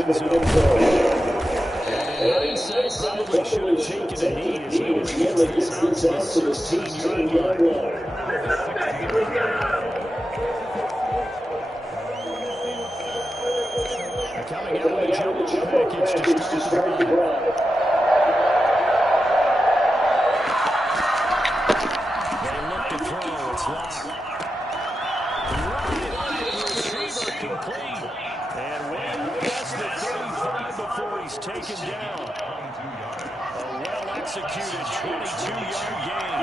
end zone. And in hindsight, probably should have taken a knee as he gets this out to the 16-yard line. Coming out with a jump package to start the drive. They look to throw. It's locked. Right on the receiver, complete. And way past the 35 before he's taken down. A well-executed 22-yard gain.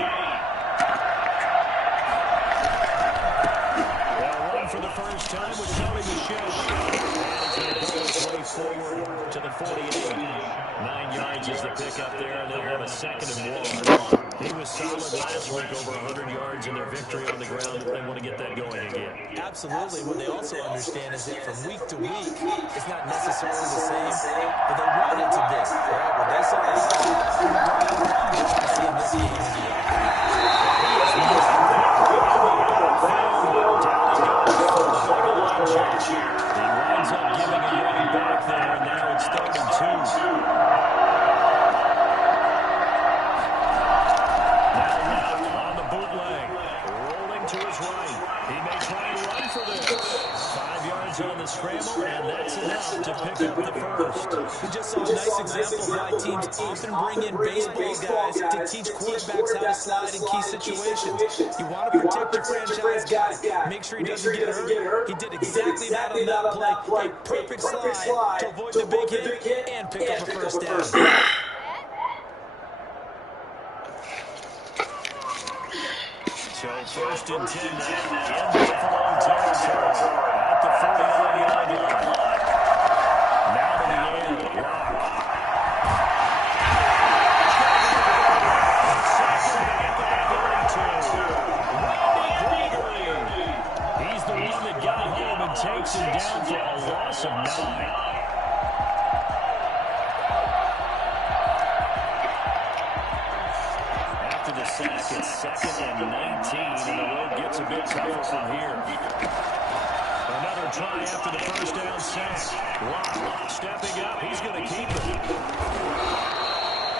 They'll run for the first time with Tony Michelle. Way forward to the 48. 9 yards is the pickup there, and they'll have a second and 1. He was solid last week, over 100 yards in their victory on the ground. They want to get that going again. Absolutely. What they also understand is that from week to week, it's not necessarily the same, but they want it to be. Right? When they saw last week, see in this game again. He winds up giving a yard back there, and now it's 32. Now on the bootleg, rolling to his right. He may try and run for this. 5 yards on the scramble, and that's enough to pick up the first. We just saw a nice example of why teams often bring in baseball guys to teach quarterbacks how to slide in key situations. You want to protect your franchise guy. Make sure he doesn't get hurt. He did exactly that on that play. A perfect slide to avoid the big hit and pick up a first down. So first and 10 now in Buffalo territory at the 49-yard line. Now to the end. He's the one that got home and takes him down for a loss of 9. Sack, it's second and 19, and the road gets a bit tougher from here. Another try after the first down sack. Locke stepping up. He's going to keep it.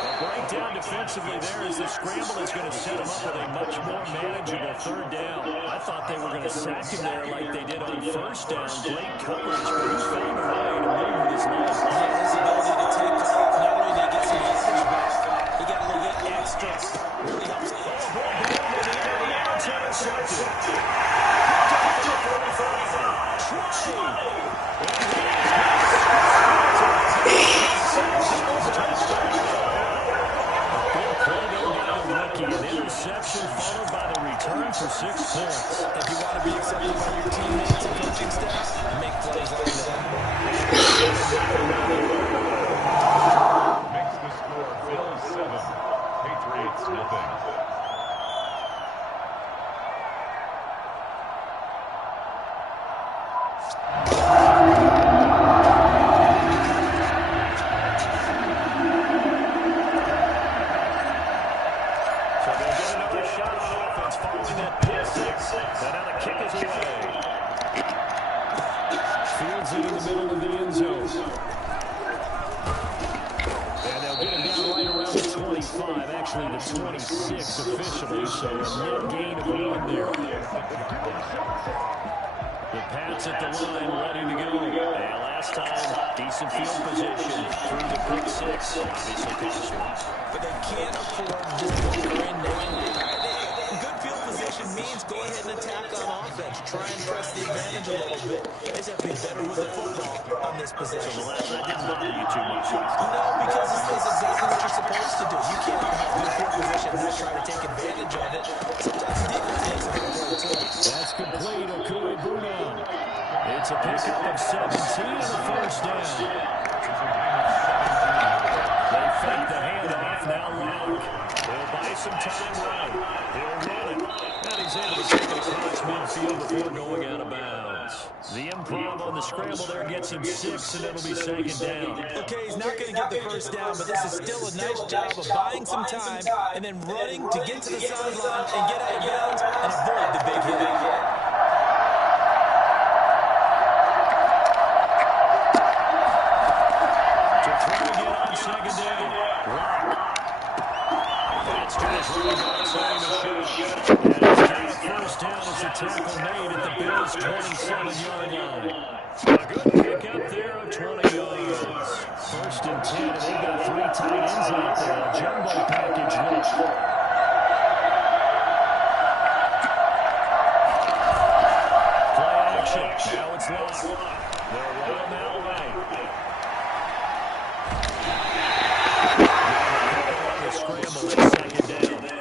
A breakdown defensively there as the scramble is going to set him up with a much more manageable third down. I thought they were going to sack him there like they did on first down. Great coverage, but he found a way to move with his legs. His ability to take off, not only did he get some yardage back, he got a little bit extra. Really helps. Interception followed by the return for 6 points. If you want to be accepted by your teammates and coaching staff, make plays like that. Makes the score Bills 7, Patriots nothing. Actually, the 26 officially, so a net gain of 1 there. The Pats at the line, ready to go. And last time, decent field position through the pick 6. Obviously, costly. But they can't afford just to go in there. Good field position means go ahead and attack on offense. Try and press the advantage a little bit. They just have to be better with the football on this position. So that didn't bother you too much. No, because it's exactly what you're supposed to do. You can't have good field position and not try to take advantage of it. Sometimes the defense makes a good play too. That's complete. Okui Bruno. It's a pickup of 17 and a first down. They fake the handoff. Now Locke. They'll buy some time right. He'll run it. And he's able to take it across midfield before going out of bounds. The improv on the scramble there gets him 6, and it'll be second down. Okay, he's not going to get the first down, but this is still a nice job of buying some time and then running to get to the sideline and get out of bounds and avoid the big hit. second down. That's just running back saying a shot. And he's got a first down as a tackle made at the Bills' 27-yard line. A good pickup there of 20 yards. First and 10, and they've got 3 tight ends out there. A jumbo package look. Play action. Now it's locked. They'll run that way.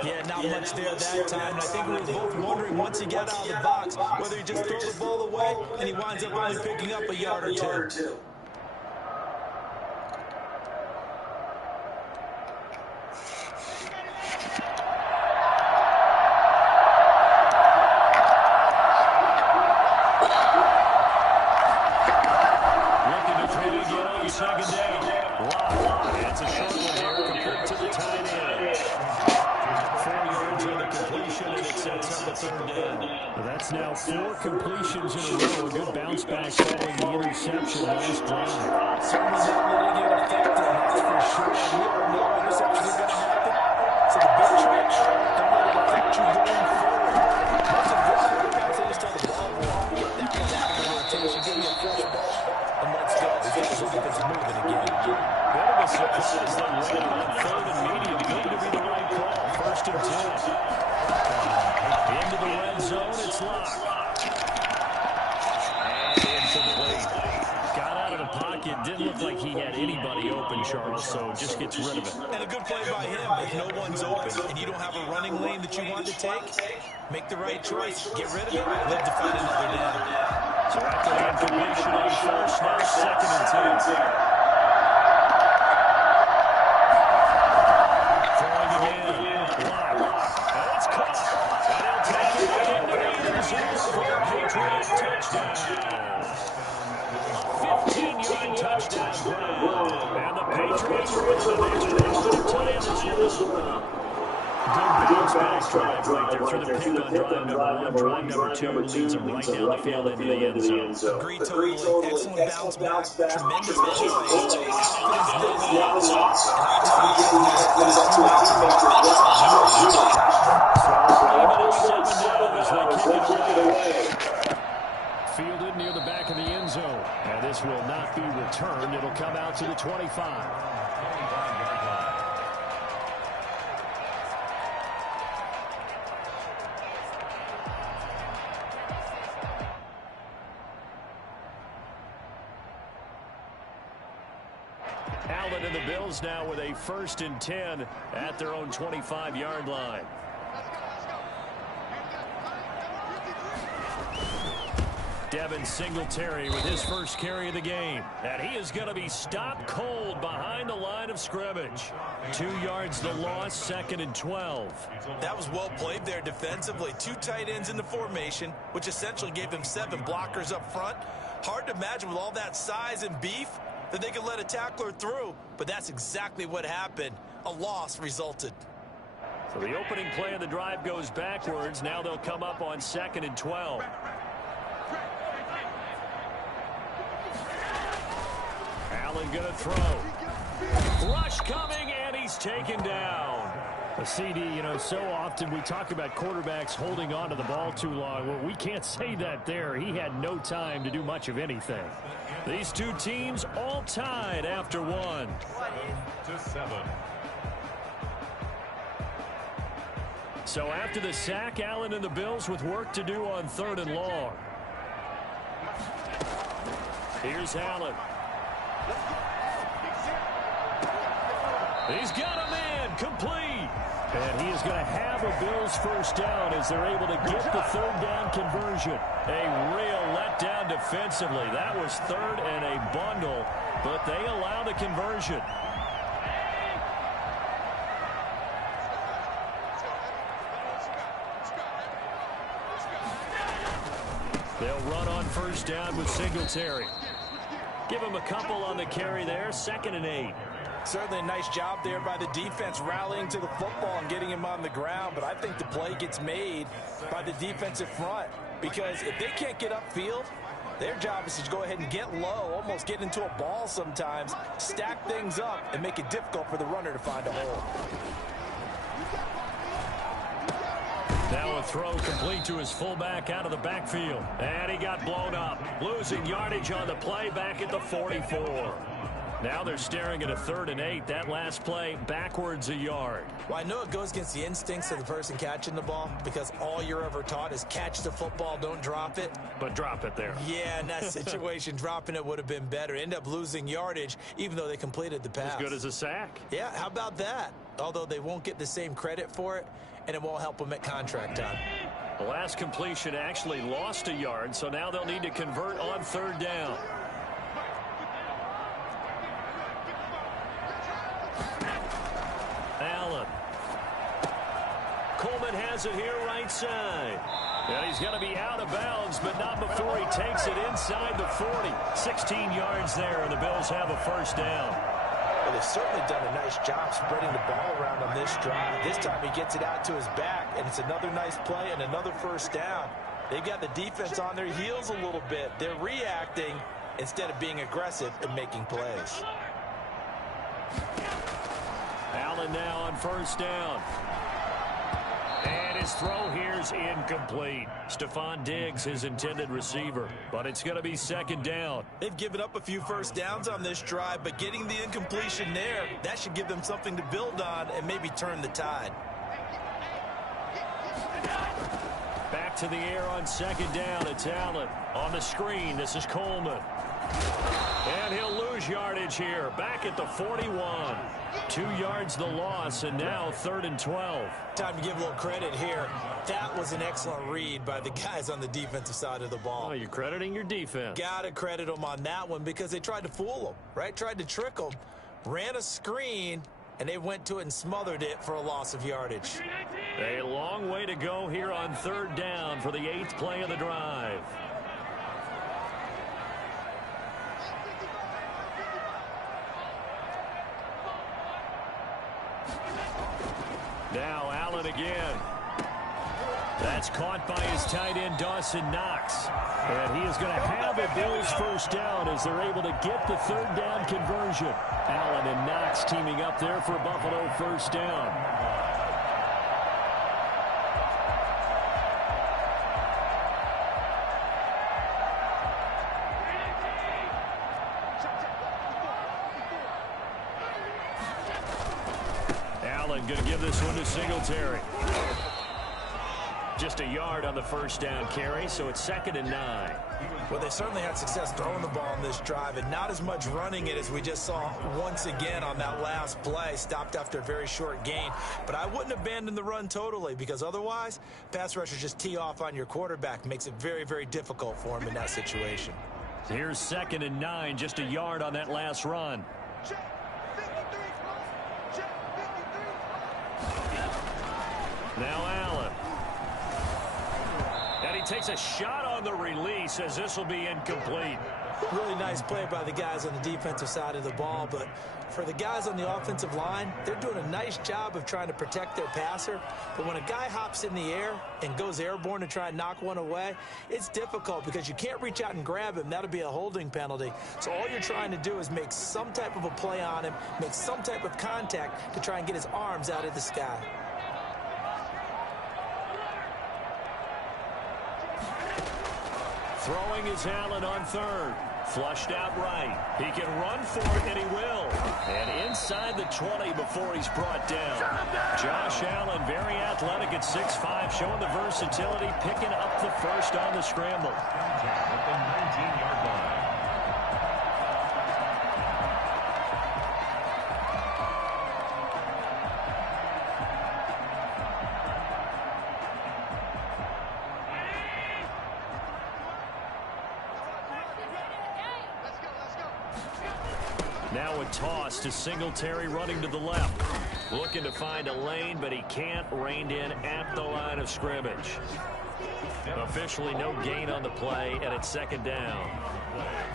Yeah, not much there that time. And I think we were both wondering once he got out of the box whether he just throw the ball away and he winds up only picking up a yard or two. Second down. It's a short one here compared to the tight end. 4 yards on the completion, and it sets up a third down. That's now 4 completions in a row. A good bounce back following the interception last drive. Certainly not letting it affect them, that's for sure. And you never know interceptions are going to happen. So the big trick, don't let it affect you going forward. Most of the quarterbacks, they just tell the ball, get that one out of the rotation, give me a fresh ball, and let's go. He's got his offense moving again. Bit of a surprise that late on third and medium going to be the right call. First and 10. Into the red zone, it's locked. And incomplete. Got out of the pocket. Didn't look like he had anybody open, Charles, so just gets rid of it. And a good play by him. If no one's open and you don't have a running lane that you want to take, make the right choice. Get rid of it. Live to find another down. So after the incompletion on first, now second and 10. Throwing again. Lock. And it's caught. And he'll take it into the end zone for a Patriots touchdown. 15-yard touchdown run. And the Patriots are into the next one as well. Good bounce back drive right there through the pick on drive number 1. Drive number 2 leads them right down the field into the end zone. Agreed totally. Excellent bounce back. Tremendous play. Fielded near the back of the end zone. And this will not be returned. It'll come out to the 25. Allen and the Bills now with a first and 10 at their own 25-yard line. Devin Singletary with his first carry of the game. And he is going to be stopped cold behind the line of scrimmage. 2 yards the loss, second and 12. That was well played there defensively. 2 tight ends in the formation, which essentially gave them 7 blockers up front. Hard to imagine with all that size and beef that they could let a tackler through, but that's exactly what happened. A loss resulted. So the opening play of the drive goes backwards. Now they'll come up on second and 12. Allen gonna throw. Rush coming, and he's taken down. A CD, you know, so often we talk about quarterbacks holding on to the ball too long. Well, we can't say that there. He had no time to do much of anything. These two teams all tied after 1. 7-7. So after the sack, Allen and the Bills with work to do on third and long. Here's Allen. He's got a man, complete. And he is going to have a Bills first down as they're able to get the third down conversion. A real letdown defensively. That was third and a bundle, but they allow the conversion. They'll run on first down with Singletary. Give him a couple on the carry there, 2nd and 8. Certainly a nice job there by the defense rallying to the football and getting him on the ground, but I think the play gets made by the defensive front because if they can't get upfield, Their job is to go ahead and get low, almost get into a ball sometimes, stack things up, and make it difficult for the runner to find a hole. Now a throw complete to his fullback out of the backfield. And he got blown up. Losing yardage on the play back at the 44. Now they're staring at a 3rd and 8. That last play backwards a yard. Well, I know it goes against the instincts of the person catching the ball because all you're ever taught is catch the football, don't drop it. But drop it there. Yeah, in that situation, dropping it would have been better. End up losing yardage even though they completed the pass. As good as a sack. Yeah, how about that? Although they won't get the same credit for it, and it won't help them at contract time. The last completion actually lost a yard, so now they'll need to convert on 3rd down. Allen. Coleman has it here right side. And he's going to be out of bounds, but not before he takes it inside the 40. 16 yards there, and the Bills have a 1st down. Well, they've certainly done a nice job spreading the ball around on this drive. This time he gets it out to his back, and it's another nice play and another 1st down. They've got the defense on their heels a little bit. They're reacting instead of being aggressive and making plays. Allen now on 1st down. And his throw here's incomplete. Stephon Diggs, his intended receiver. But it's going to be 2nd down. They've given up a few 1st downs on this drive, but getting the incompletion there, that should give them something to build on and maybe turn the tide. Back to the air on 2nd down. It's Allen. On the screen, this is Coleman. And he'll lose yardage here. Back at the 41. 2 yards the loss, and now 3rd and 12. Time to give a little credit here. That was an excellent read by the guys on the defensive side of the ball. Oh, you're crediting your defense. Gotta credit them on that one because they tried to fool them, right? Tried to trick them. Ran a screen, and they went to it and smothered it for a loss of yardage. A long way to go here on 3rd down for the 8th play of the drive. Now Allen again. That's caught by his tight end, Dawson Knox. And he is going to have a Bills 1st down as they're able to get the 3rd down conversion. Allen and Knox teaming up there for a Buffalo 1st down. Going to give this one to Singletary. Just a yard on the 1st down carry, so it's 2nd and 9. Well, they certainly had success throwing the ball on this drive and not as much running it as we just saw once again on that last play. Stopped after a very short gain. But I wouldn't abandon the run totally because otherwise, pass rushers just tee off on your quarterback. Makes it very, very difficult for him in that situation. Here's 2nd and 9, just a yard on that last run. Now Allen. And he takes a shot on the release as this will be incomplete. Really nice play by the guys on the defensive side of the ball, but for the guys on the offensive line, they're doing a nice job of trying to protect their passer. But when a guy hops in the air and goes airborne to try and knock one away, it's difficult because you can't reach out and grab him. That'll be a holding penalty. So all you're trying to do is make some type of a play on him, make some type of contact to try and get his arms out of the sky. Throwing is Allen on 3rd. Flushed out right. He can run for it, and he will. And inside the 20 before he's brought down. Josh Allen, very athletic at 6'5", showing the versatility, picking up the 1st on the scramble. At the 19-yard line. Now a toss to Singletary running to the left. Looking to find a lane, but he can't. Reined in at the line of scrimmage. Officially no gain on the play, and it's second down.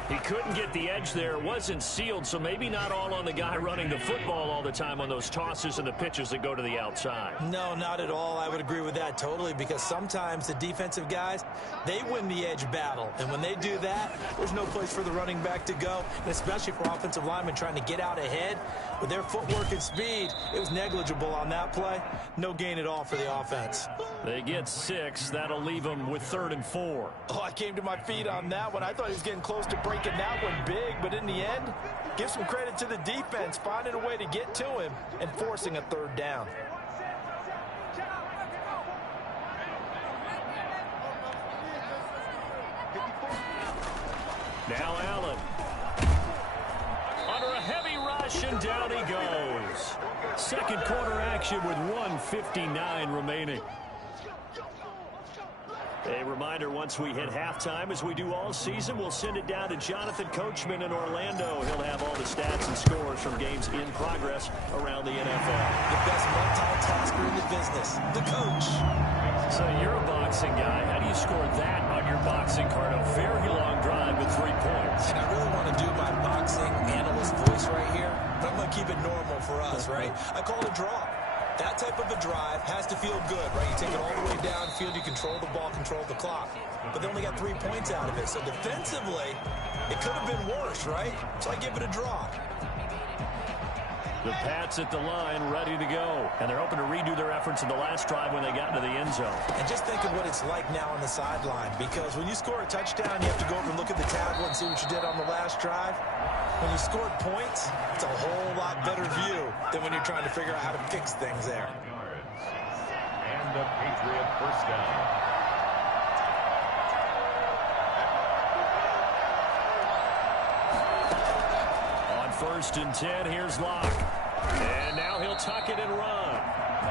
He couldn't get the edge there. It wasn't sealed, so maybe not all on the guy running the football all the time on those tosses and the pitches that go to the outside. No, not at all. I would agree with that totally, because sometimes the defensive guys, they win the edge battle. And when they do that, there's no place for the running back to go, and especially for offensive linemen trying to get out ahead. With their footwork and speed, it was negligible on that play. No gain at all for the offense. They get 6. That'll leave them with 3rd and 4. Oh, I came to my feet on that one. I thought he was getting close to breaking that one big, but in the end, give some credit to the defense, finding a way to get to him and forcing a 3rd down. Now Allen. Under a heavy rush, and down he goes. Second quarter action with 1:59 remaining. A reminder, once we hit halftime, as we do all season, we'll send it down to Jonathan Coachman in Orlando. He'll have all the stats and scores from games in progress around the NFL. The best multitasker in the business, the coach. So you're a boxing guy. How do you score that on your boxing card? A very long drive with 3 points. And I really want to do my boxing analyst voice right here, but I'm going to keep it normal for us, right? I call it a draw. That type of a drive has to feel good, right? You take it all the way downfield, you control the ball, control the clock. But they only got 3 points out of it. So defensively, it could have been worse, right? So I give it a draw. The Pats at the line, ready to go. And they're hoping to redo their efforts in the last drive when they got into the end zone. And just think of what it's like now on the sideline. Because when you score a touchdown, you have to go over and look at the tablet and see what you did on the last drive. When you scored points, it's a whole lot better view than when you're trying to figure out how to fix things there. And a Patriot first down. On 1st and 10, here's Locke. And now he'll tuck it and run.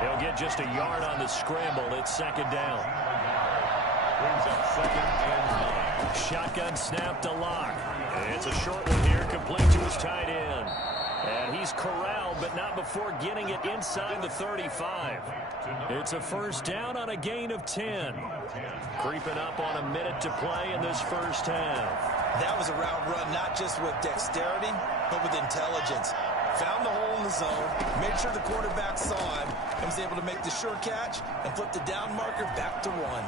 He'll get just a yard on the scramble. It's second down. Brings up 2nd and 9. Shotgun snap to Locke. It's a short one here, complete to his tight end. And he's corralled, but not before getting it inside the 35. It's a first down on a gain of 10. Creeping up on a minute to play in this first half. That was a route run, not just with dexterity, but with intelligence. Found the hole in the zone, made sure the quarterback saw him, and was able to make the sure catch and flip the down marker back to 1.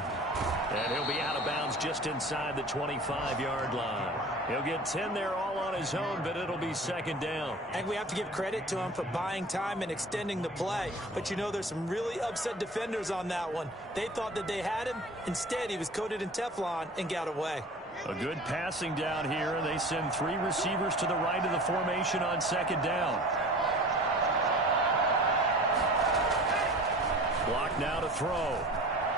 And he'll be out of bounds just inside the 25-yard line. He'll get 10 there all on his own, but it'll be second down. And we have to give credit to him for buying time and extending the play. But you know, there's some really upset defenders on that one. They thought that they had him. Instead, he was coated in Teflon and got away. A good passing down here. They send 3 receivers to the right of the formation on second down. Block now to throw.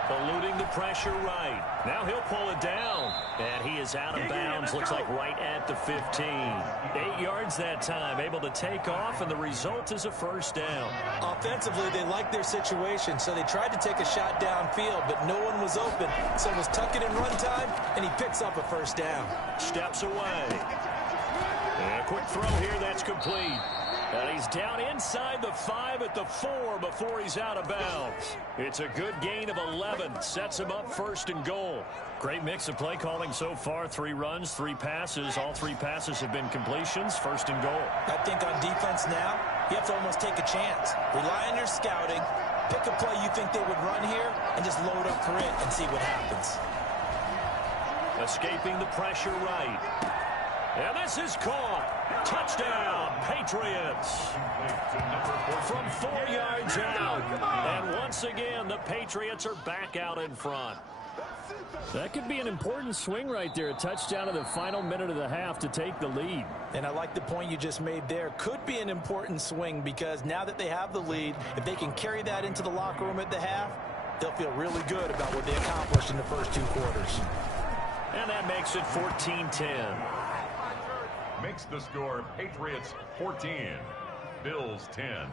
Eluding the pressure right. Now he'll pull it down. And he is out of bounds. Looks like right at the 15. 8 yards that time. Able to take off, and the result is a first down. Offensively, they liked their situation, so they tried to take a shot downfield, but no one was open. So it was tuck it in run time, and he picks up a first down. Steps away. And a quick throw here. That's complete. And he's down inside the 5 at the 4 before he's out of bounds. It's a good gain of 11. Sets him up 1st and goal. Great mix of play calling so far. 3 runs, 3 passes. All 3 passes have been completions. 1st and goal. I think on defense now, you have to almost take a chance. Rely on your scouting. Pick a play you think they would run here and just load up for it and see what happens. Escaping the pressure right. And this is caught. Touchdown, Patriots. From 4 yards out. And once again, the Patriots are back out in front. That could be an important swing right there. A touchdown in the final minute of the half to take the lead. And I like the point you just made there. Could be an important swing because now that they have the lead, if they can carry that into the locker room at the half, they'll feel really good about what they accomplished in the first 2 quarters. And that makes it 14-10. Makes the score Patriots 14, Bills 10.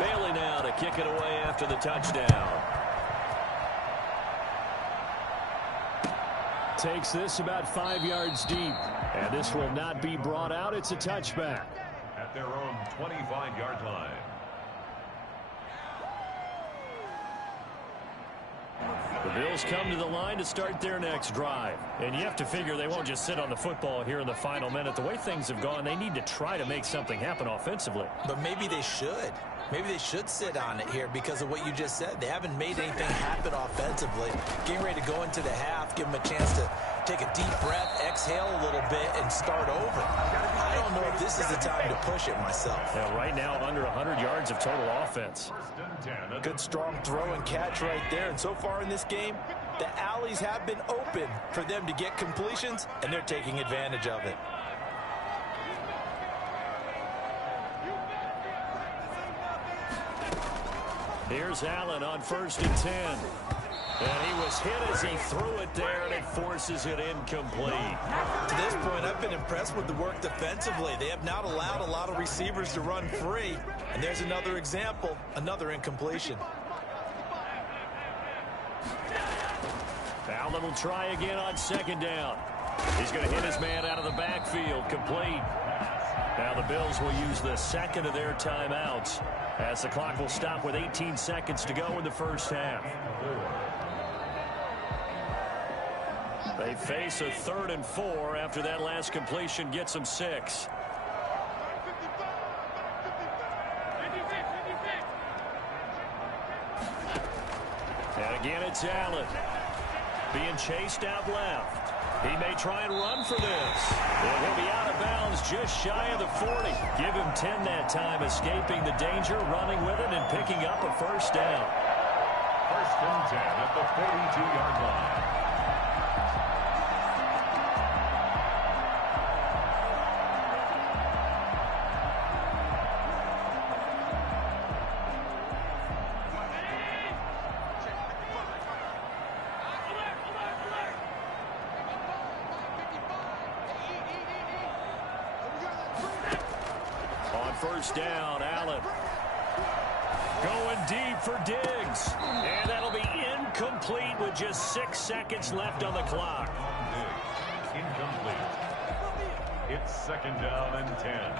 Bailey now to kick it away after the touchdown. takes this about 5 yards deep. And this will not be brought out. It's a touchback. At their own 25-yard line. The Bills come to the line to start their next drive. And you have to figure they won't just sit on the football here in the final minute. The way things have gone, they need to try to make something happen offensively. But maybe they should. Maybe they should sit on it here because of what you just said. They haven't made anything happen offensively. Getting ready to go into the half, give them a chance to take a deep breath, exhale a little bit, and start over. I don't know if this is the time to push it myself. Yeah, right now, under 100 yards of total offense. Good strong throw and catch right there. And so far in this game, the alleys have been open for them to get completions, and they're taking advantage of it. Here's Allen on 1st and 10. And he was hit as he threw it there, and it forces it incomplete. To this point, I've been impressed with the work defensively. They have not allowed a lot of receivers to run free. And there's another example, another incompletion. Allen will try again on 2nd down. He's going to hit his man out of the backfield, complete. Now the Bills will use the second of their timeouts as the clock will stop with 18 seconds to go in the first half. They face a 3rd and 4 after that last completion gets them 6. And again, it's Allen being chased out left. He may try and run for this. It will be out of bounds just shy of the 40. Give him 10 that time, escaping the danger, running with it, and picking up a 1st down. 1st and 10 at the 42-yard line. First down, Allen going deep for Diggs, and that'll be incomplete with just 6 seconds left on the clock. Diggs, incomplete. It's 2nd down and 10.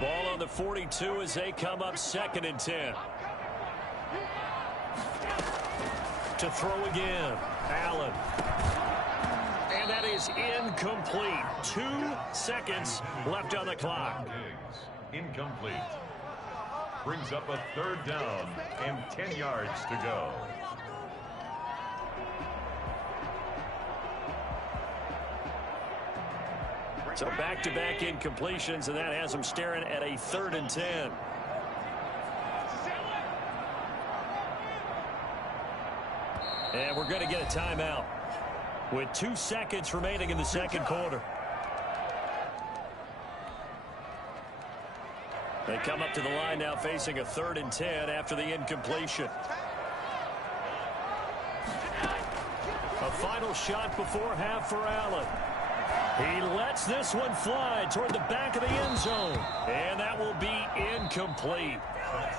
Ball on the 42 as they come up 2nd and 10. To throw again, Allen. And that is incomplete. 2 seconds left on the clock. Diggs, incomplete. Brings up a 3rd down and 10 yards to go. So back-to-back incompletions, and that has them staring at a 3rd and 10. And we're going to get a timeout with 2 seconds remaining in the 2nd quarter. They come up to the line now facing a 3rd and 10 after the incompletion. A final shot before half for Allen. He lets this one fly toward the back of the end zone. And that will be incomplete.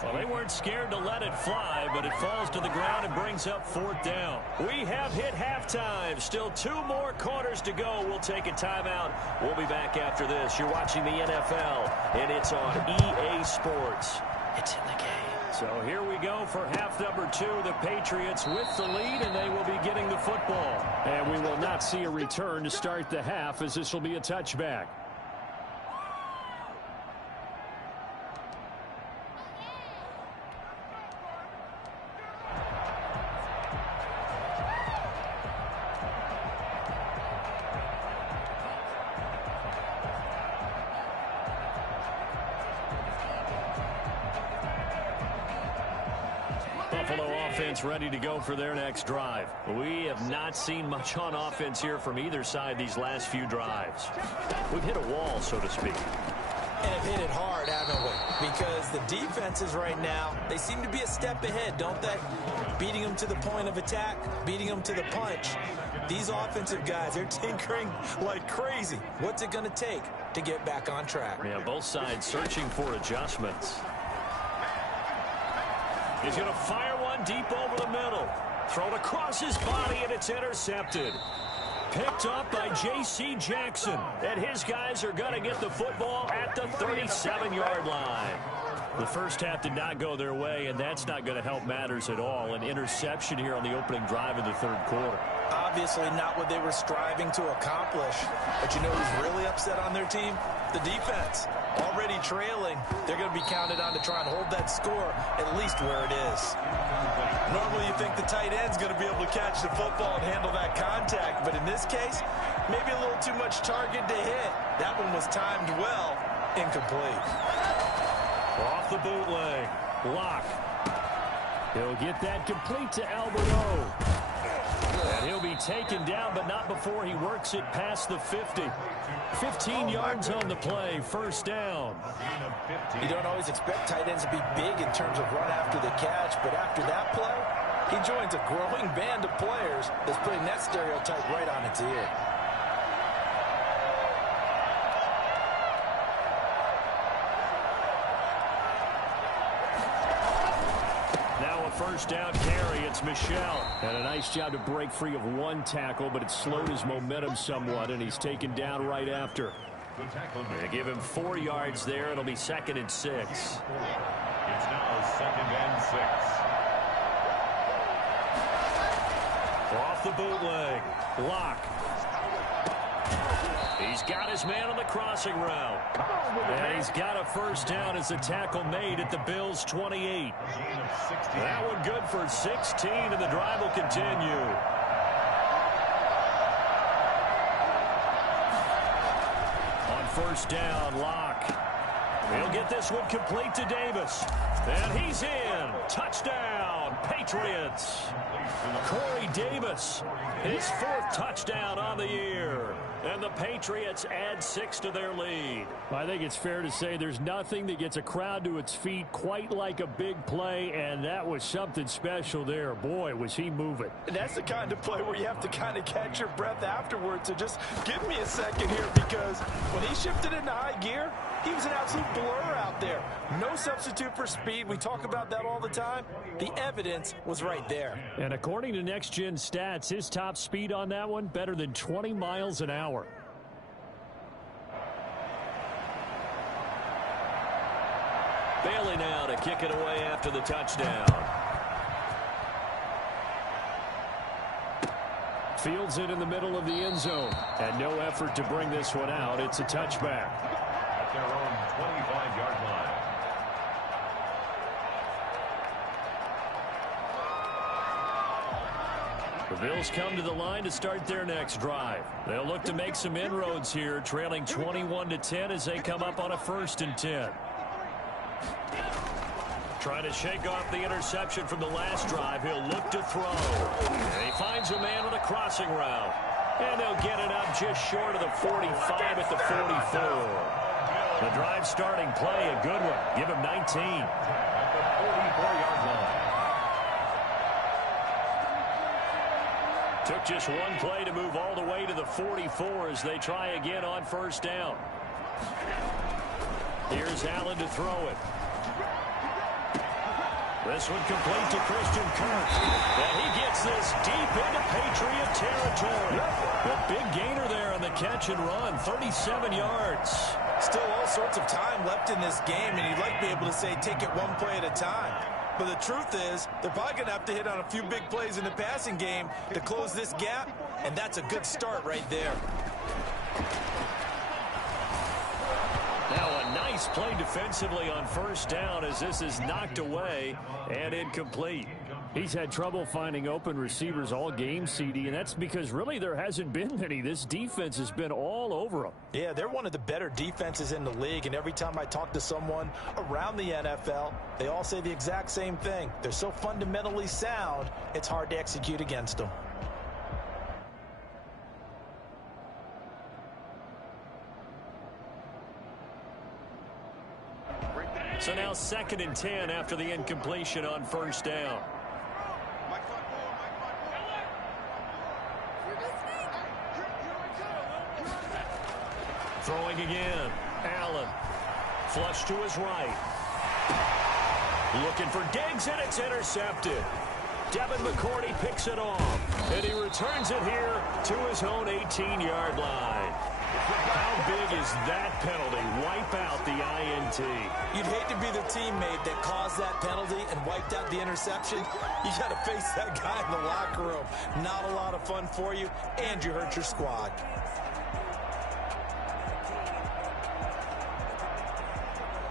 Well, they weren't scared to let it fly, but it falls to the ground and brings up 4th down. We have hit halftime. Still 2 more quarters to go. We'll take a timeout. We'll be back after this. You're watching the NFL, and it's on EA Sports. It's in the game. So here we go for half number 2. The Patriots with the lead, and they will be getting the football. And we will not see a return to start the half, as this will be a touchback. Ready to go for their next drive. We have not seen much on offense here from either side these last few drives. We've hit a wall, so to speak. And have hit it hard, haven't we? Because the defenses right now, they seem to be a step ahead, don't they? Beating them to the point of attack, beating them to the punch. These offensive guys, they're tinkering like crazy. What's it going to take to get back on track? Yeah, both sides searching for adjustments. He's going to fire one deep over the middle. Thrown across his body, and it's intercepted. Picked up by J.C. Jackson. And his guys are going to get the football at the 37-yard line. The first half did not go their way, and that's not going to help matters at all. An interception here on the opening drive of the third quarter. Obviously not what they were striving to accomplish. But you know who's really upset on their team? The defense. Already trailing, they're going to be counted on to try and hold that score at least where it is. Normally you think the tight end's going to be able to catch the football and handle that contact, but in this case, maybe a little too much target to hit. That one was timed well, incomplete. Off the bootleg, Locke. He'll get that complete to Alberto. And he'll be taken down, but not before he works it past the 50. 15 yards on the play, first down. You don't always expect tight ends to be big in terms of run after the catch, but after that play, he joins a growing band of players that's putting that stereotype right on its ear. First down carry, it's Michel. And a nice job to break free of one tackle, but it slowed his momentum somewhat, and he's taken down right after. They give him 4 yards there. It'll be 2nd and 6. It's now 2nd and 6. Off the bootleg, Locke. He's got his man on the crossing route. And he's got a first down as the tackle made at the Bills' 28. That one good for 16, and the drive will continue. On first down, Locke. He'll get this one complete to Davis. And he's in. Touchdown, Patriots. Corey Davis, his 4th touchdown on the year. And the Patriots add 6 to their lead. I think it's fair to say there's nothing that gets a crowd to its feet quite like a big play, and that was something special there. Boy, was he moving. And that's the kind of play where you have to kind of catch your breath afterwards. So just give me a second here, because when he shifted into high gear, he was an absolute blur out there. No substitute for speed. We talk about that all the time. The evidence was right there. And according to Next Gen Stats, his top speed on that one, better than 20 miles an hour. Bailey now to kick it away after the touchdown. Fields it in the middle of the end zone. And no effort to bring this one out. It's a touchback. At their own 25-yard line. The Bills come to the line to start their next drive. They'll look to make some inroads here, trailing 21-10 as they come up on a 1st and 10. Trying to shake off the interception from the last drive. He'll look to throw. And he finds a man on the crossing route. And they'll get it up just short of the 45 at the 44. The drive starting play, a good one. Give him 19. At the 44-yard line. Took just one play to move all the way to the 44 as they try again on first down. Here's Allen to throw it. This one complete to Christian Kirk. And he gets this deep into Patriot territory. A big gainer there on the catch and run, 37 yards. Still all sorts of time left in this game, and you'd like to be able to say take it one play at a time. But the truth is, they're probably going to have to hit on a few big plays in the passing game to close this gap, and that's a good start right there. Now a nice play defensively on first down as this is knocked away and incomplete. He's had trouble finding open receivers all game, CD, and that's because really there hasn't been many. This defense has been all over them. Yeah, they're one of the better defenses in the league, and every time I talk to someone around the NFL, they all say the exact same thing. They're so fundamentally sound, it's hard to execute against them. So now 2nd and 10 after the incompletion on first down. Throwing again. Allen. Flush to his right. Looking for Diggs, and it's intercepted. Devin McCourty picks it off, and he returns it here to his own 18-yard line. How big is that penalty? Wipe out the INT. You'd hate to be the teammate that caused that penalty and wiped out the interception. You got to face that guy in the locker room. Not a lot of fun for you, and you hurt your squad.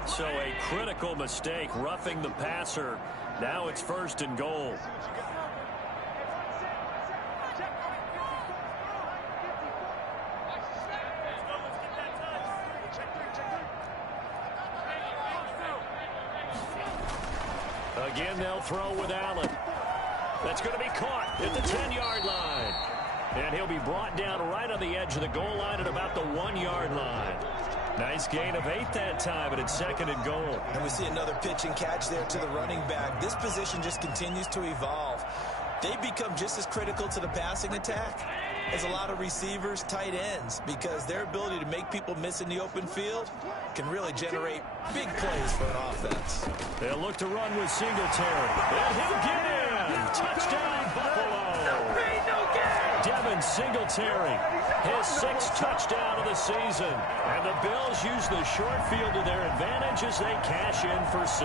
So a critical mistake, roughing the passer. Now it's 1st and goal. Again, they'll throw with Allen. That's going to be caught at the 10-yard line. And he'll be brought down right on the edge of the goal line at about the 1-yard line. Nice gain of 8 that time, and it's 2nd and goal. And we see another pitch and catch there to the running back. This position just continues to evolve. They become just as critical to the passing attack as a lot of receivers, tight ends, because their ability to make people miss in the open field can really generate big plays for an offense. They'll look to run with Singletary. And he'll get in. Touchdown, Buffalo. Devin Singletary, his 6th touchdown of the season. And the Bills use the short field to their advantage as they cash in for 6.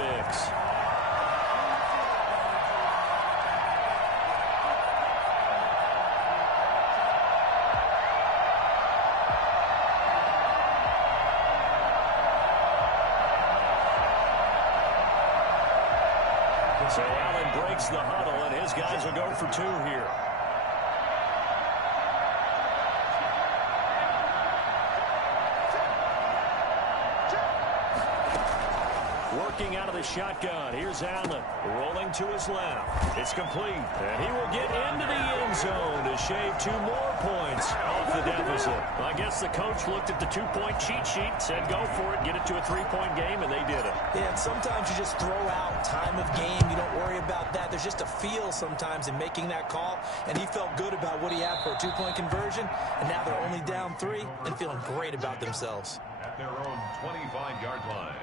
So Allen breaks the huddle, and his guys will go for 2 here. Working out of the shotgun. Here's Allen rolling to his left. It's complete. And he will get into the end zone to shave 2 more points off the deficit. I guess the coach looked at the 2-point cheat sheet, said go for it, get it to a 3-point game, and they did it. Yeah, and sometimes you just throw out time of game. You don't worry about that. There's just a feel sometimes in making that call, and he felt good about what he had for a 2-point conversion, and now they're only down 3 and feeling great about themselves. At their own 25-yard line.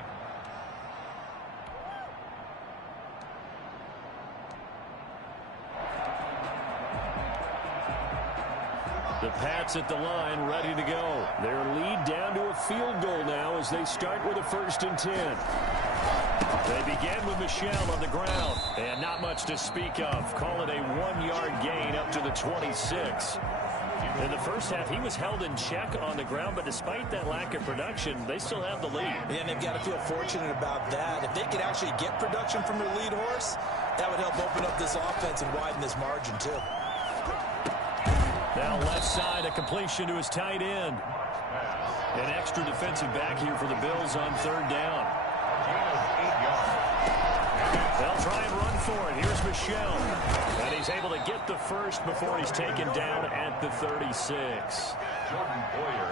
The Pats at the line, ready to go. Their lead down to a field goal now as they start with a 1st and 10. They begin with Michel on the ground, and not much to speak of. Call it a 1-yard gain up to the 26. In the first half, he was held in check on the ground, but despite that lack of production, they still have the lead. And they've got to feel fortunate about that. If they could actually get production from their lead horse, that would help open up this offense and widen this margin, too. Now left side, a completion to his tight end. An extra defensive back here for the Bills on 3rd down. They'll try and run for it. Here's Michel. And he's able to get the first before he's taken down at the 36.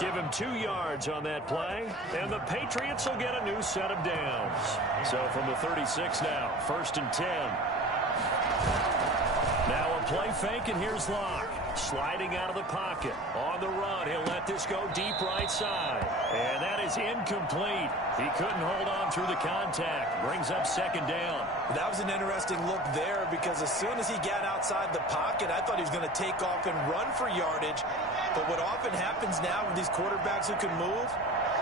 Give him 2 yards on that play, and the Patriots will get a new set of downs. So from the 36 now, 1st and 10. Now a play fake, and here's Locke. Sliding out of the pocket. On the run, he'll let this go deep right side. And that is incomplete. He couldn't hold on through the contact. Brings up 2nd down. That was an interesting look there because as soon as he got outside the pocket, I thought he was going to take off and run for yardage. But what often happens now with these quarterbacks who can move,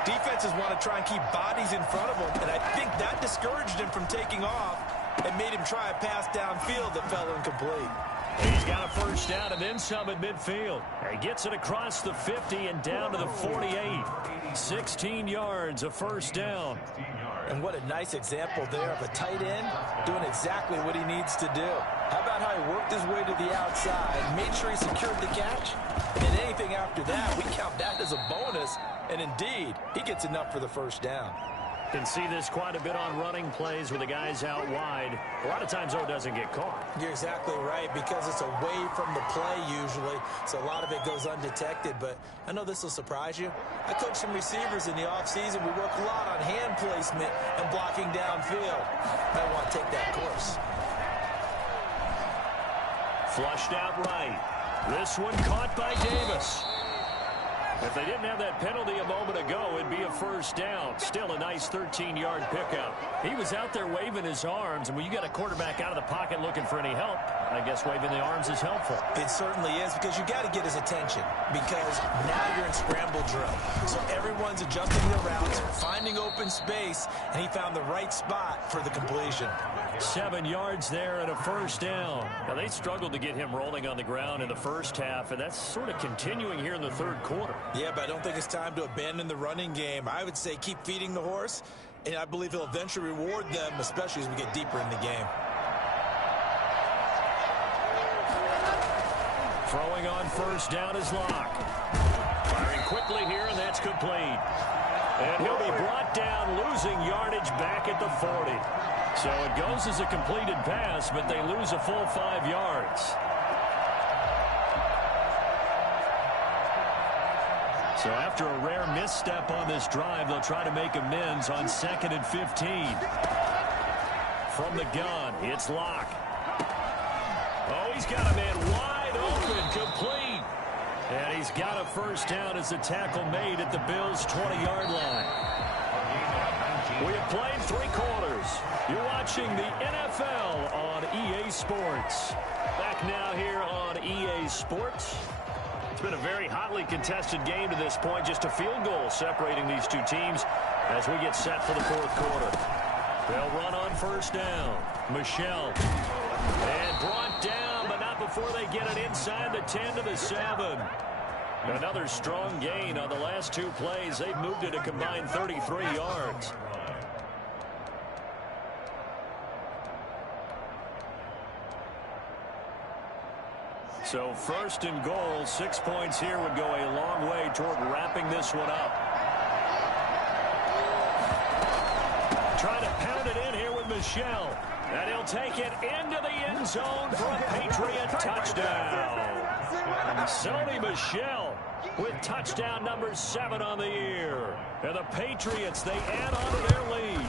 defenses want to try and keep bodies in front of them. And I think that discouraged him from taking off and made him try a pass downfield that fell incomplete. He's got a 1st down and then some at midfield. He gets it across the 50 and down to the 48. 16 yards, a 1st down. And what a nice example there of a tight end doing exactly what he needs to do. How about how he worked his way to the outside, made sure he secured the catch, and then anything after that, we count that as a bonus. And indeed, he gets enough for the 1st down. Can see this quite a bit on running plays with the guys out wide. A lot of times, though, it doesn't get caught. You're exactly right, because it's away from the play usually, so a lot of it goes undetected. But I know this will surprise you. I coach some receivers in the offseason. We work a lot on hand placement and blocking downfield. I want to take that course. Flushed out right. This one caught by Davis. If they didn't have that penalty a moment ago, it'd be a first down. Still a nice 13-yard pickup. He was out there waving his arms, and when you got a quarterback out of the pocket looking for any help, I guess waving the arms is helpful. It certainly is, because you got to get his attention, because now you're in scramble drill. So everyone's adjusting their routes, finding open space, and he found the right spot for the completion. 7 yards there and a first down. Now, they struggled to get him rolling on the ground in the first half, and that's sort of continuing here in the third quarter. Yeah, but I don't think it's time to abandon the running game. I would say keep feeding the horse, and I believe he'll eventually reward them, especially as we get deeper in the game. Throwing on first down is Locke. Firing quickly here, and that's complete. And he'll be brought down, losing yardage back at the 40. So it goes as a completed pass, but they lose a full 5 yards. So after a rare misstep on this drive, they'll try to make amends on 2nd and 15. From the gun, it's Locke. Oh, he's got a man wide open, complete. And he's got a first down as the tackle made at the Bills' 20-yard line. We have played 3 quarters. You're watching the NFL on EA Sports. Back now here on EA Sports. It's been a very hotly contested game to this point. Just a field goal separating these two teams as we get set for the fourth quarter. They'll run on first down. Michelle. And brought down, but not before they get it inside the 10 to the 7. Another strong gain on the last 2 plays. They've moved it a combined 33 yards. So first and goal, 6 points here would go a long way toward wrapping this one up. Trying to pound it in here with Michelle. And he'll take it into the end zone for a Patriot touchdown. Sony Michel with touchdown number 7 on the year. And the Patriots, they add on to their lead.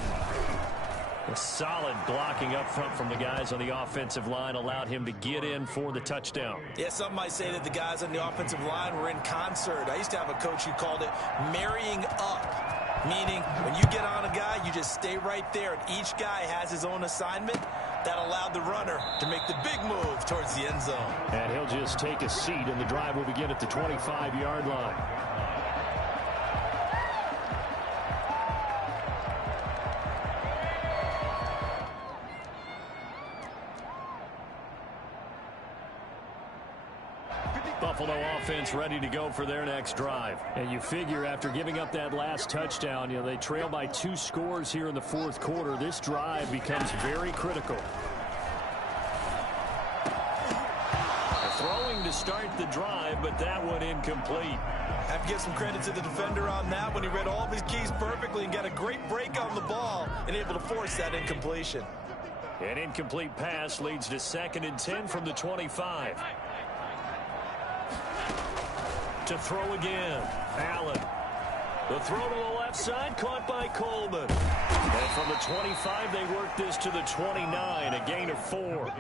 A solid blocking up front from the guys on the offensive line allowed him to get in for the touchdown. Yeah, some might say that the guys on the offensive line were in concert. I used to have a coach who called it marrying up, meaning when you get on a guy, you just stay right there, and each guy has his own assignment. That allowed the runner to make the big move towards the end zone. And he'll just take a seat, and the drive will begin at the 25-yard line. Buffalo offense ready to go for their next drive. And you figure after giving up that last touchdown, they trail by 2 scores here in the fourth quarter. This drive becomes very critical. Throwing to start the drive, but that one incomplete. I have to give some credit to the defender on that when he read all of his keys perfectly and got a great break on the ball and able to force that incompletion. An incomplete pass leads to 2nd and 10 from the 25. To throw again. Allen. The throw to the left side, caught by Coleman. And from the 25, they work this to the 29, a gain of 4.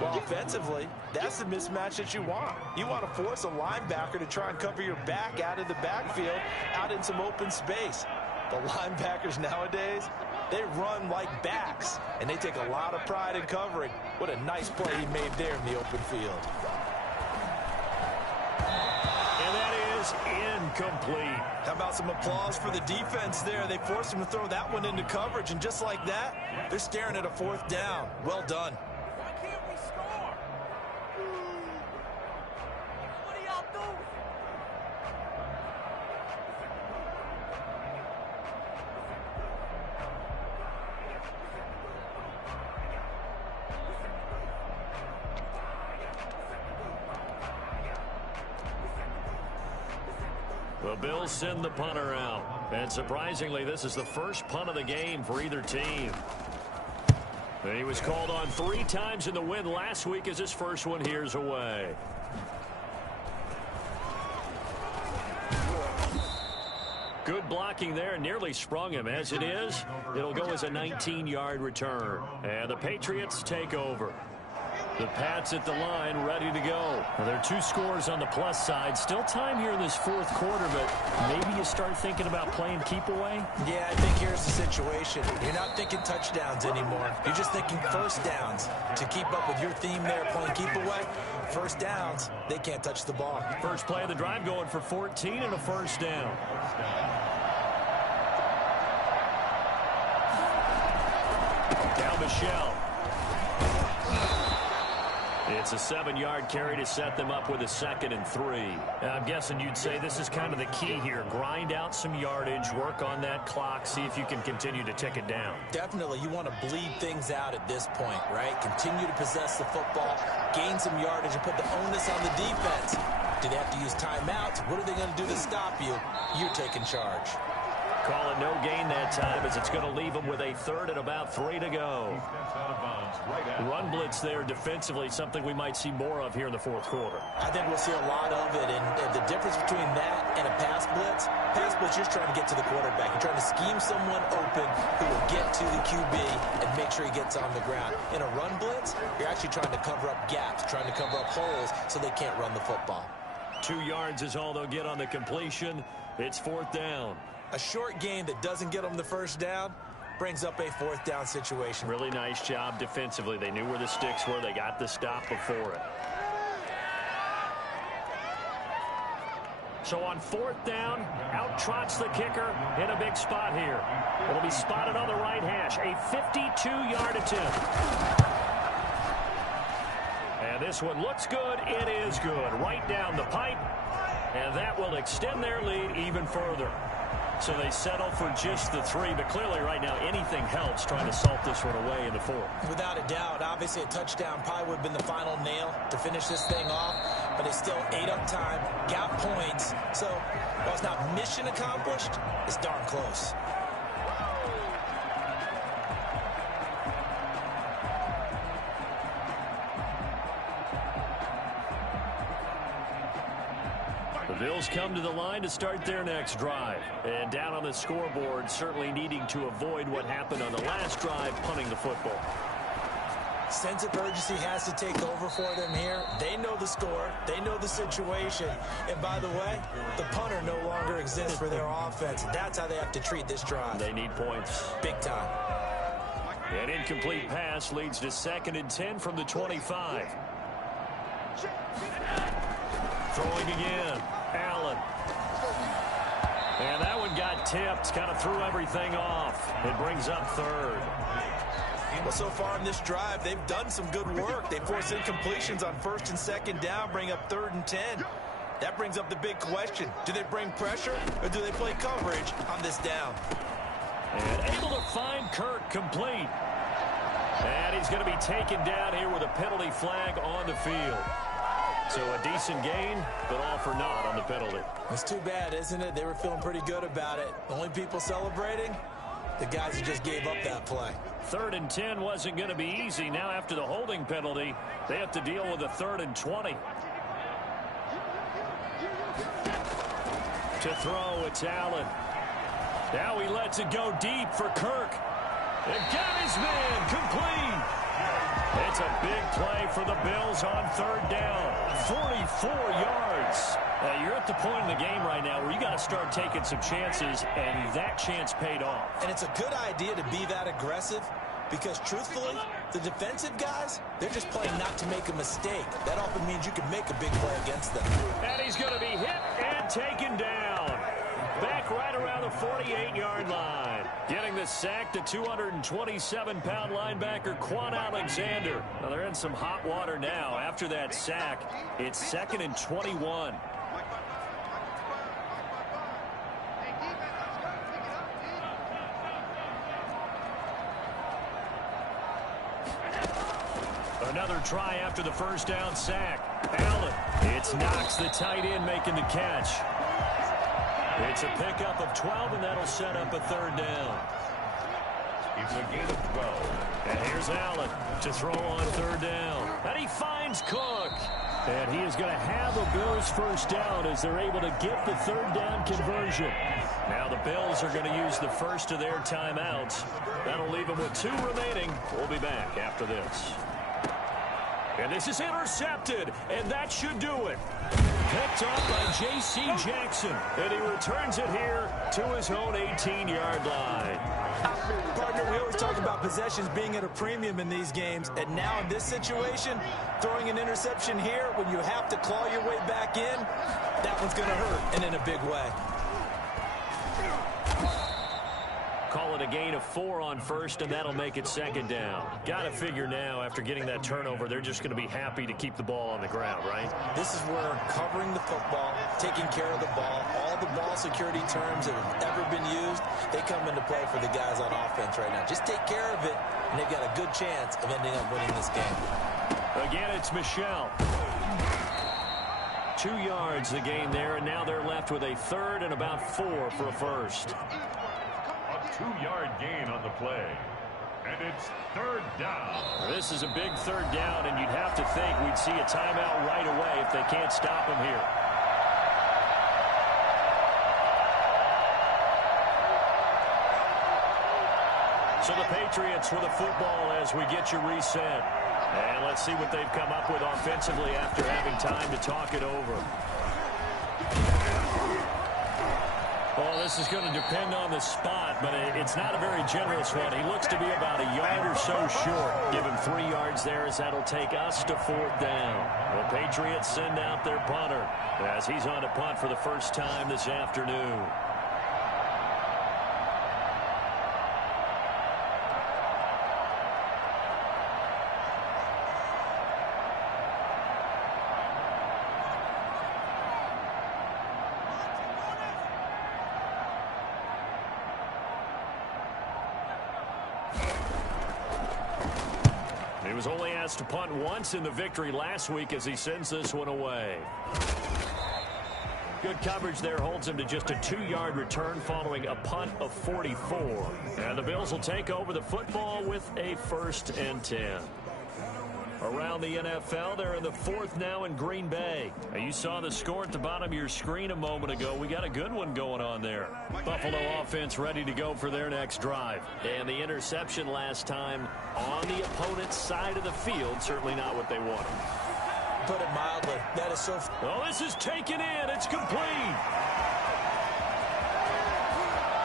Well, offensively, that's the mismatch that you want. You want to force a linebacker to try and cover your back out of the backfield, out in some open space. The linebackers nowadays, they run like backs, and they take a lot of pride in covering. What a nice play he made there in the open field. Incomplete. How about some applause for the defense there? They forced him to throw that one into coverage, and just like that, they're staring at a 4th down. Well done. Why can't we score? What do y'all do? The Bills send the punter out. And surprisingly, this is the first punt of the game for either team. And he was called on 3 times in the win last week as his first one here's away. Good blocking there, nearly sprung him. As it is, it'll go as a 19-yard return. And the Patriots take over. The Pats at the line, ready to go. Well, there are 2 scores on the plus side. Still time here in this 4th quarter, but maybe you start thinking about playing keep away? Yeah, I think here's the situation. You're not thinking touchdowns anymore. You're just thinking first downs. To keep up with your theme there, playing keep away, first downs, they can't touch the ball. First play of the drive going for 14 and a first down. Down Michelle. It's a 7-yard carry to set them up with a 2nd and 3. I'm guessing you'd say this is kind of the key here. Grind out some yardage, work on that clock, see if you can continue to tick it down. Definitely, you want to bleed things out at this point, right? Continue to possess the football, gain some yardage, and put the onus on the defense. Do they have to use timeouts? What are they going to do to stop you? You're taking charge. Call it no gain that time as it's going to leave them with a 3rd and about 3 to go. Run blitz there defensively, something we might see more of here in the 4th quarter. I think we'll see a lot of it, and the difference between that and a pass blitz, you're trying to get to the quarterback. You're trying to scheme someone open who will get to the QB and make sure he gets on the ground. In a run blitz, you're actually trying to cover up gaps, trying to cover up holes so they can't run the football. 2 yards is all they'll get on the completion. It's 4th down. A short game that doesn't get them the first down brings up a 4th down situation. Really nice job defensively. They knew where the sticks were. They got the stop before it. So on 4th down, out trots the kicker in a big spot here. It'll be spotted on the right hash. A 52-yard attempt. And this one looks good. It is good. Right down the pipe. And that will extend their lead even further. So they settle for just the 3, but clearly right now anything helps trying to salt this one away in the 4th. Without a doubt, obviously a touchdown probably would have been the final nail to finish this thing off, but they still ate up time, got points. So while it's not mission accomplished, it's darn close. The Bills come to the line to start their next drive. And down on the scoreboard, certainly needing to avoid what happened on the last drive, punting the football. Sense of urgency has to take over for them here. They know the score. They know the situation. And by the way, the punter no longer exists for their offense. That's how they have to treat this drive. They need points. Big time. An incomplete pass leads to 2nd and 10 from the 25. Throwing again. Allen. And that one got tipped. Kind of threw everything off. It brings up 3rd. Well, so far in this drive, they've done some good work. They force incompletions on 1st and 2nd down, bring up 3rd and 10. That brings up the big question. Do they bring pressure or do they play coverage on this down? And able to find Kirk complete. And he's going to be taken down here with a penalty flag on the field. So a decent gain, but all for naught on the penalty. It's too bad, isn't it? They were feeling pretty good about it. The only people celebrating, the guys who just gave up that play. 3rd and 10 wasn't going to be easy. Now after the holding penalty, they have to deal with a 3rd and 20. To throw, it's Allen. Now he lets it go deep for Kirk. And got his man complete. It's a big play for the Bills on 3rd down. 44 yards. You're at the point in the game right now where you got to start taking some chances, and that chance paid off. And it's a good idea to be that aggressive because, truthfully, the defensive guys, they're just playing not to make a mistake. That often means you can make a big play against them. And he's going to be hit and taken down. Back right around the 48-yard line. Getting the sack, the 227-pound linebacker, Quan Alexander. Now, they're in some hot water now. After that sack, it's 2nd and 21. Another try after the first down sack. Allen. It's Knox, the tight end, making the catch. It's a pickup of 12, and that'll set up a third down. It's a gain of 12. And here's Allen to throw on third down. And he finds Cook. And he is going to have a Bills first down as they're able to get the third down conversion. Now the Bills are going to use the first of their timeouts. That'll leave them with 2 remaining. We'll be back after this. And this is intercepted, and that should do it. Picked up by J.C. Jackson, and he returns it here to his own 18-yard line. Partner, we always talk about possessions being at a premium in these games, and now in this situation, throwing an interception here when you have to claw your way back in, that one's going to hurt, and in a big way. Call it a gain of 4 on first, and that'll make it second down. Got to figure now, after getting that turnover, they're just going to be happy to keep the ball on the ground, right? This is where covering the football, taking care of the ball, all the ball security terms that have ever been used, they come into play for the guys on offense right now. Just take care of it, and they've got a good chance of ending up winning this game. Again, it's Michelle. 2 yards the gain there, and now they're left with a third and about 4 for a first. 2-yard gain on the play. And it's third down. This is a big third down, and you'd have to think we'd see a timeout right away if they can't stop him here. So the Patriots with a football as we get you reset. And let's see what they've come up with offensively after having time to talk it over. Well, this is going to depend on the spot, but it's not a very generous one. He looks to be about a yard or so short. Give him 3 yards there as that'll take us to 4th down. The Patriots send out their punter as he's on to punt for the first time this afternoon. He was only asked to punt once in the victory last week as he sends this one away. Good coverage there holds him to just a 2-yard return following a punt of 44. And the Bills will take over the football with a 1st and 10. Around the NFL, they're in the 4th now in Green Bay. Now, you saw the score at the bottom of your screen a moment ago. We got a good one going on there. Buffalo offense ready to go for their next drive. And the interception last time on the opponent's side of the field, certainly not what they wanted. Put it mildly, that is so... Oh, this is taken in. It's complete.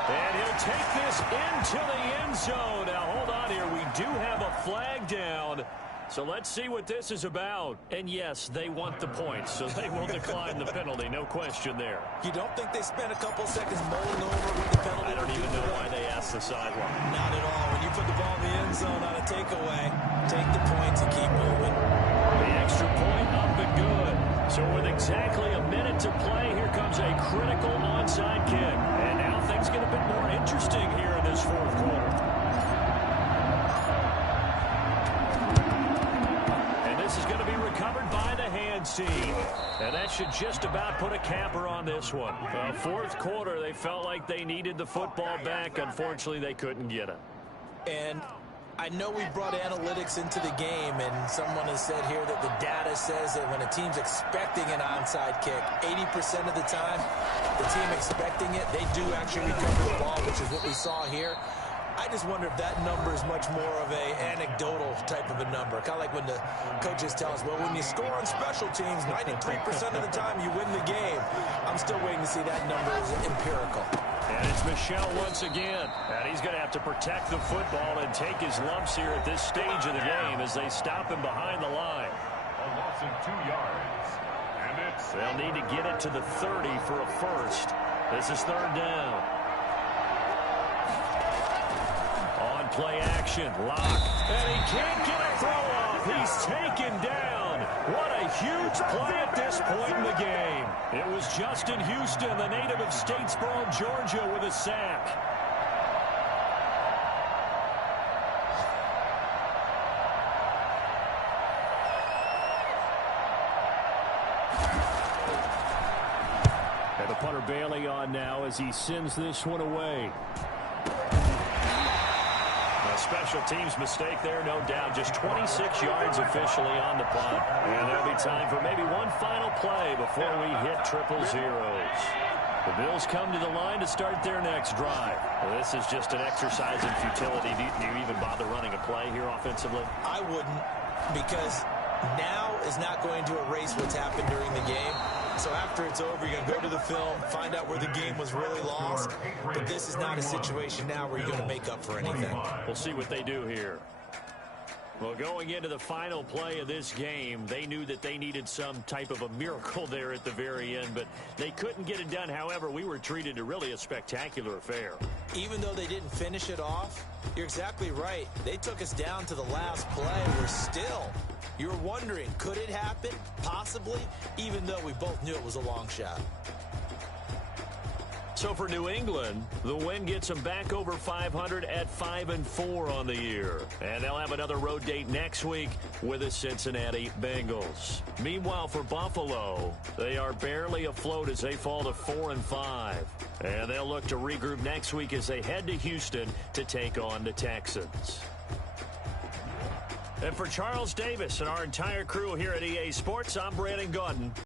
And he'll take this into the end zone. Now, hold on here. We do have a flag down. So let's see what this is about. And yes, they want the points, so they will decline the penalty. No question there. You don't think they spent a couple seconds mulling over with the penalty? I don't even know why they asked the sideline. Not at all. When you put the ball in the end zone on a takeaway, take the points and keep moving. The extra point up and good. So with exactly a minute to play, here comes a critical onside kick. And now things get a bit more interesting here in this 4th quarter. This is going to be recovered by the hands team. And that should just about put a capper on this one. 4th quarter, they felt like they needed the football back. Unfortunately, they couldn't get it. And I know we brought analytics into the game, and someone has said here that the data says that when a team's expecting an onside kick, 80% of the time, the team expecting it, they do actually recover the ball, which is what we saw here. I just wonder if that number is much more of a anecdotal type of a number. Kind of like when the coaches tell us, well, when you score on special teams, 93% of the time you win the game. I'm still waiting to see that number is empirical. And it's Michelle once again. And he's going to have to protect the football and take his lumps here at this stage of the game as they stop him behind the line. A loss of 2 yards. And it's... They'll need to get it to the 30 for a first. This is 3rd down. On play action, Lock. And he can't get a throw off. He's taken down. What a huge play at this point in the game. It was Justin Houston, the native of Statesboro, Georgia, with a sack. And the punter Bailey on now as he sends this one away. A special teams mistake there, no doubt. Just 26 yards officially on the punt. And there'll be time for maybe one final play before we hit triple zeros. The Bills come to the line to start their next drive. Well, this is just an exercise in futility. Do you even bother running a play here offensively? I wouldn't, because now is not going to erase what's happened during the game. So after it's over, you're going to go to the film, find out where the game was really lost. But this is not a situation now where you're going to make up for anything. We'll see what they do here. Well, going into the final play of this game, they knew that they needed some type of a miracle there at the very end, but they couldn't get it done. However, we were treated to really a spectacular affair. Even though they didn't finish it off, you're exactly right. They took us down to the last play. We're still, you were wondering, could it happen? Possibly, even though we both knew it was a long shot. So for New England, the win gets them back over 500 at 5-4 on the year. And they'll have another road date next week with the Cincinnati Bengals. Meanwhile, for Buffalo, they are barely afloat as they fall to 4-5. And they'll look to regroup next week as they head to Houston to take on the Texans. And for Charles Davis and our entire crew here at EA Sports, I'm Brandon Gaudin.